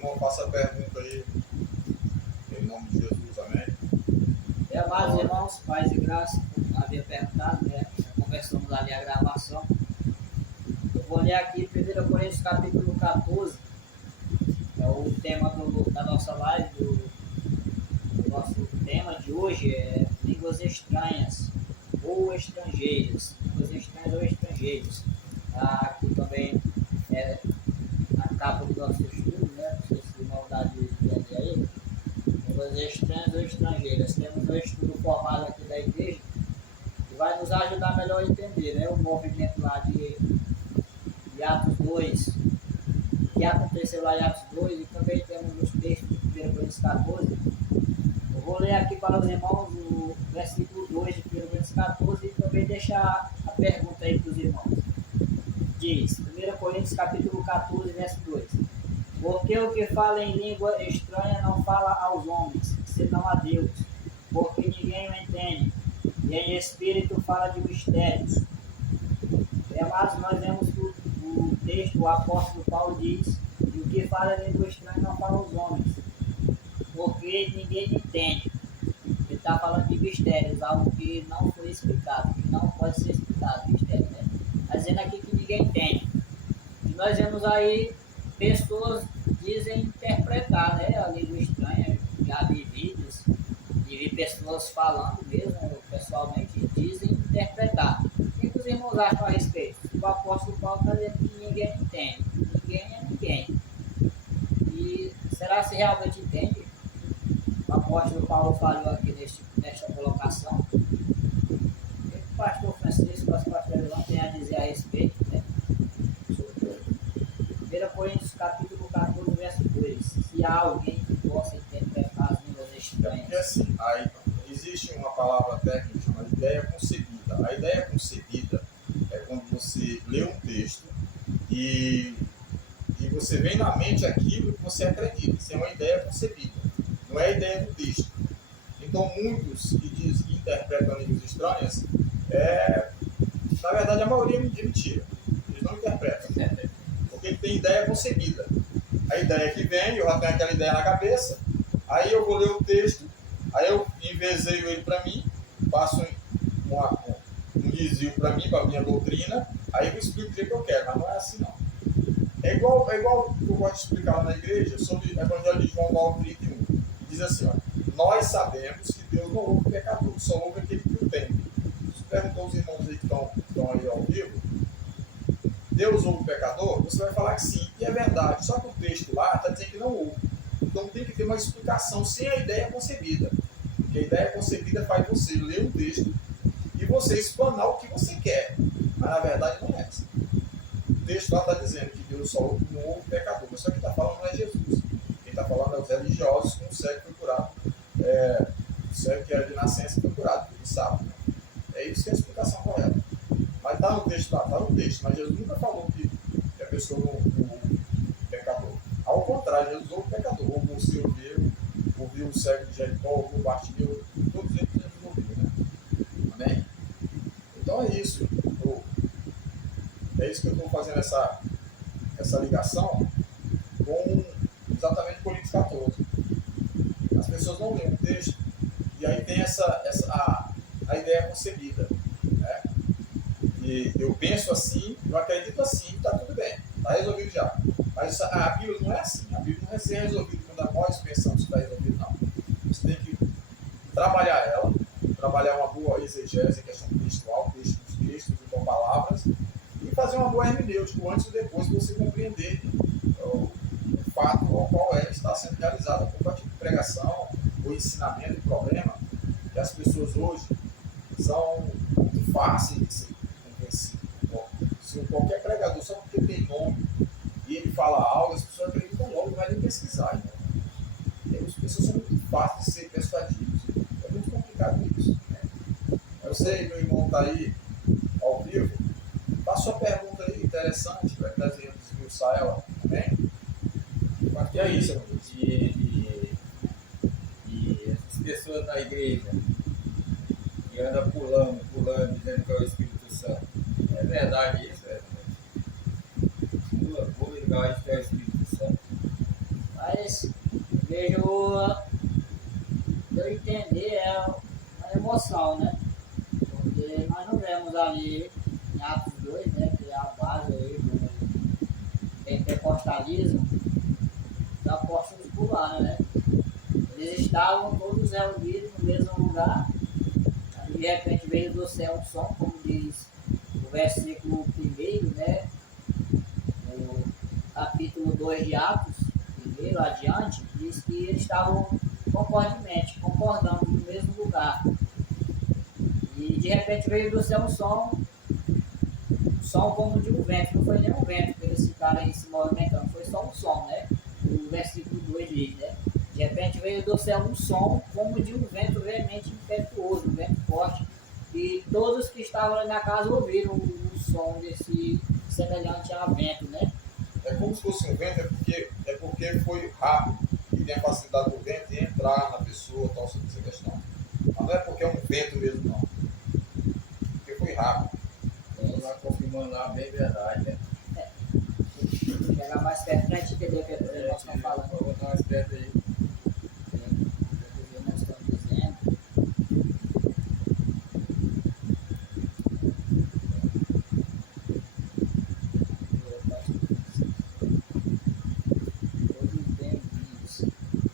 irmão faça a pergunta aí, em nome de Jesus, amém? Amados irmãos, paz e graça, como havia perguntado, né? Conversamos ali a gravação. Eu vou ler aqui 1 Coríntios capítulo 14, é o tema da nossa live, do nosso tema de hoje é línguas estranhas ou estrangeiras. Línguas estranhas ou estrangeiras. Aqui também é a capa do nosso estudo, né? Não sei se maldade de ver aí. Línguas estranhas ou estrangeiras. Temos um estudo formado aqui da igreja que vai nos ajudar melhor a entender, né? O movimento lá de Atos 2, o que aconteceu lá em Atos 2, e também temos os textos de 1 Coríntios 14. Eu vou ler aqui para os irmãos o versículo 2 de 1 Coríntios 14 e também deixar a pergunta aí para os irmãos. Diz, 1 Coríntios capítulo 14, verso 2. Porque o que fala em língua estranha não fala aos homens, senão a Deus, porque ninguém o entende, e em espírito fala de mistérios. Amados, nós vemos que o texto, o apóstolo Paulo diz que o que fala em língua estranha não fala aos homens, porque ninguém entende. Ele está falando de mistérios, algo que não foi explicado, que não pode ser explicado, mistério, né? Está dizendo aqui que ninguém entende. E nós vemos aí pessoas dizem interpretar, né, a língua estranha. Já vi vídeos e vi pessoas falando mesmo, pessoalmente, dizem interpretar. O que os irmãos acham a respeito? O apóstolo Paulo está dizendo que ninguém entende. Ninguém é ninguém. E será se realmente entende? O apóstolo Paulo falou aqui nesta colocação. O que o pastor Francisco, o pastor João tem a dizer a respeito, né? 1 Coríntios capítulo 14, verso 2. Se há alguém que possa interpretar as línguas estranhas. Porque assim, aí, existe uma palavra técnica chamada ideia concebida. A ideia concebida é quando você lê um texto e você vem na mente aquilo que você acredita. Isso é uma ideia concebida, não é a ideia do texto. Então, muitos que dizem que interpretam línguas estranhas, na verdade, a maioria é mentira. Eles não interpretam, porque ele tem ideia concebida. A ideia que vem, eu já tenho aquela ideia na cabeça, aí eu vou ler o texto, aí eu envezeio ele para mim, faço um desvio para mim, para a minha doutrina, aí eu explico o que eu quero, mas não é assim não. É igual que eu gosto de explicar lá na igreja sobre o Evangelho de João 9:31. Diz assim, ó, nós sabemos que Deus não ouve o pecador, só ouve aquele que o tem. Se perguntou aos irmãos aí que estão aí ao vivo, Deus ouve o pecador? Você vai falar que sim, e é verdade, só que o texto lá está dizendo que não ouve. Então tem que ter uma explicação sem a ideia concebida. Porque a ideia concebida faz você ler o texto e você explanar o que você quer. Mas na verdade não é assim. O texto lá está dizendo que Deus só não ouve o pecador, mas só que está falando não é Jesus. Quem está falando é os religiosos que um cego foi curado. O cego que era de nascença foi curado, porque sabe. Né? É isso que é a explicação correta. Mas está no texto lá, está no texto, mas Jesus nunca falou que a pessoa não ouve o pecador. Ao contrário, Jesus ouve o pecador. Ouviu o seu ouviu o cego de Jericó, ouviu o Bartimeu, todos eles Jesus ouviu, né? Amém? Então é isso. É isso que eu estou fazendo essa ligação com exatamente Coríntios 14. As pessoas não leem o texto e aí tem a ideia concebida. Né? E eu penso assim, eu acredito assim, está tudo bem, está resolvido já. Mas a Bíblia não é assim. A Bíblia não é ser resolvida quando nós pensamos que está resolvido, não. Você tem que trabalhar ela, trabalhar uma boa exegese em questão textual, texto dos textos, com palavras, e fazer uma boa hermenêutica antes e depois de você compreender o fato ao qual está sendo realizada por tipo de pregação, o ensinamento, o problema, que as pessoas hoje são muito fáceis de ser convencidas. Se qualquer pregador, só porque tem nome, e ele fala algo, as pessoas acreditam logo e vai nem pesquisar. Né? As pessoas são muito fáceis de ser persuadidas. É muito complicado isso. Né? Eu sei, meu irmão está aí ao vivo. Faça sua pergunta aí, interessante, para que nós venhamos esmiuçar ela também. E é isso, e essas pessoas na igreja que andam pulando, dizendo que é o Espírito Santo. É verdade isso? Pula igual a gente é o Espírito Santo. Aí vejo, eu entender, é uma emoção, né? Porque nós não vemos ali em Atos 2, né? Que é a base aí do pentecostalismo, os apóstolos pularam, né? Eles estavam todos reunidos no mesmo lugar, aí de repente veio do céu um som, como diz o versículo 1, né? No capítulo 2 de Atos, primeiro adiante, diz que eles estavam concordando no mesmo lugar. E de repente veio do céu um som como de um vento, não foi nem um vento que eles ficaram aí se movimentando, foi só um som, né? O versículo 2 diz, né? De repente veio do céu um som como de um vento veemente impetuoso, um vento forte. E todos que estavam ali na casa ouviram o som desse semelhante a vento, né? É como se fosse um vento, é porque foi rápido e tem a facilidade do vento de entrar na pessoa, tal, sobre essa questão. Mas não é porque é um vento mesmo, não. Porque foi rápido. Vamos lá confirmando lá, bem verdade, né? Chegar mais perto pra gente entender o que nós estamos falando. Vou botar mais perto aí. O que nós estamos dizendo. Todos bem-vindos.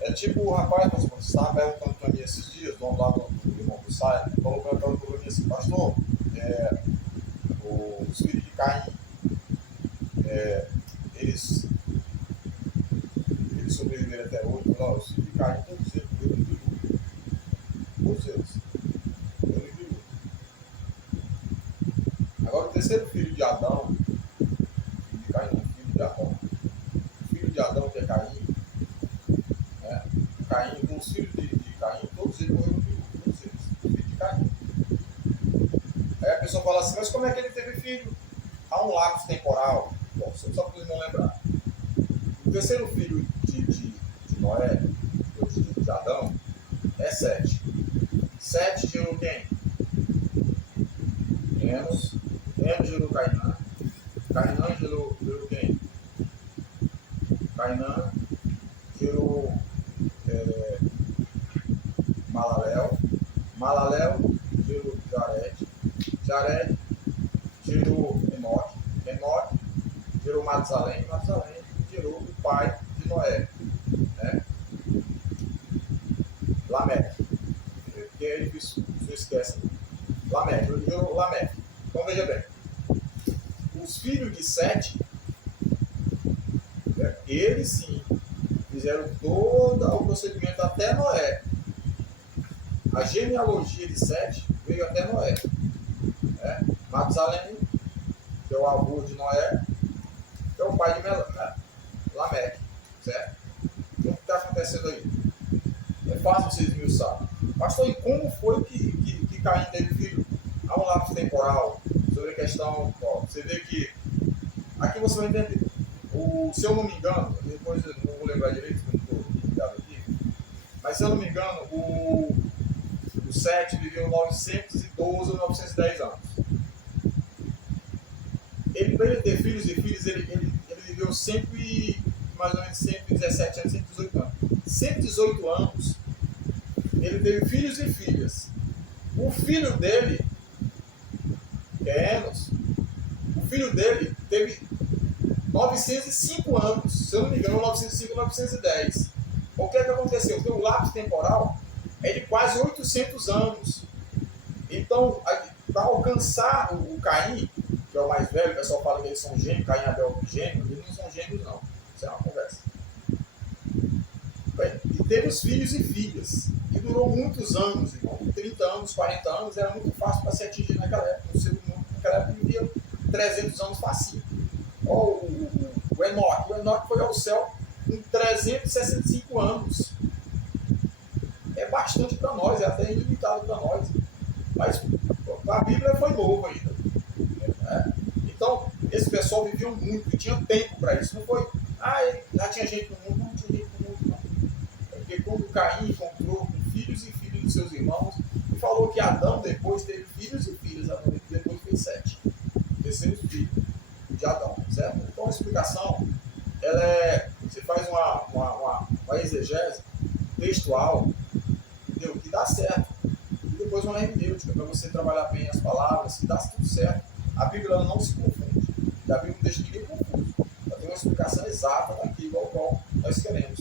É tipo o rapaz, você estava perguntando para mim esses dias, do lado do irmão do Sai, falou para mim assim, pastor, os filhos de Caim, eles sobreviveram até hoje, não, os filhos de Caim, todos eles viveram de dilúvio. Todos eles. Viveram de dilúvio. Agora o terceiro filho de Adão, filho de Caim, não, filho de Adão. O filho de Adão, que é Caim, né? Caim, os filhos de Caim, todos eles morreram de dilúvio, todos eles, filho de Caim. Aí a pessoa fala assim, mas como é que ele teve filho? Há um lapso temporal. Bom, só para vocês não lembrar. O terceiro filho de Noé, ou de Adão, é Sete. Sete gerou quem? Enos. Enos gerou Cainã. Cainã gerou quem? Cainã gerou Malaléu. Malaléu gerou Jared. Jared gerou Enoque. Enoque gerou Matusalém. Matusalém gerou o pai de Noé, né? Lameque. Porque aí você esquece. Lameque. Ele gerou Lameque. Então veja bem. Os filhos de Sete, né, eles sim fizeram todo o procedimento até Noé. A genealogia de Sete veio até Noé. Né? Matusalém, que é o avô de Noé, que é o pai de Lameque, certo? Então o que está acontecendo aí? É fácil vocês esmiuçar. Pastor, e como foi que Caim teve filho? Há um lapso temporal sobre a questão, ó, você vê que aqui você vai entender. Se eu não me engano, depois eu não vou lembrar direito, porque eu não estou ligado aqui, mas se eu não me engano, o Sete viveu 912 ou 910 anos. Ele, para ele ter filhos e filhas, ele viveu mais ou menos 117 anos, 118 anos. 118 anos, ele teve filhos e filhas. O filho dele, que é Enos, o filho dele teve 905 anos, se eu não me engano, 905 ou 910. O que é que aconteceu? Porque o lapso temporal é de quase 800 anos. Então, para alcançar o Caim, que é o mais velho, o pessoal fala que eles são gêmeos, Caim e Abel gêmeos, eles não são gêmeos não. Isso é uma conversa. Bem, e teve os filhos e filhas. E durou muitos anos, irmão. 30 anos, 40 anos, era muito fácil para se atingir naquela época. O ser humano naquela época vivia 300 anos facinho. Olha o Enoque. O Enoque foi ao céu com 365 anos. É bastante para nós, é até ilimitado para nós. Mas a Bíblia foi novo ainda. Né? Então, esse pessoal vivia muito e tinha tempo para isso. Não foi, já tinha gente no mundo, não tinha gente no mundo, não. Porque quando Caim encontrou com filhos e filhas de seus irmãos, e falou que Adão depois teve filhos e filhas, Adão depois fez 7. Terceiro filho de Adão, certo? Então a explicação, ela é, você faz uma a exegese textual, entendeu? Que dá certo. E depois uma hermenêutica, para você trabalhar bem as palavras, que dá tudo certo. A Bíblia ela não se confunde. A Bíblia não deixa ninguém confuso. Ela tem uma explicação exata daquilo ao qual nós queremos.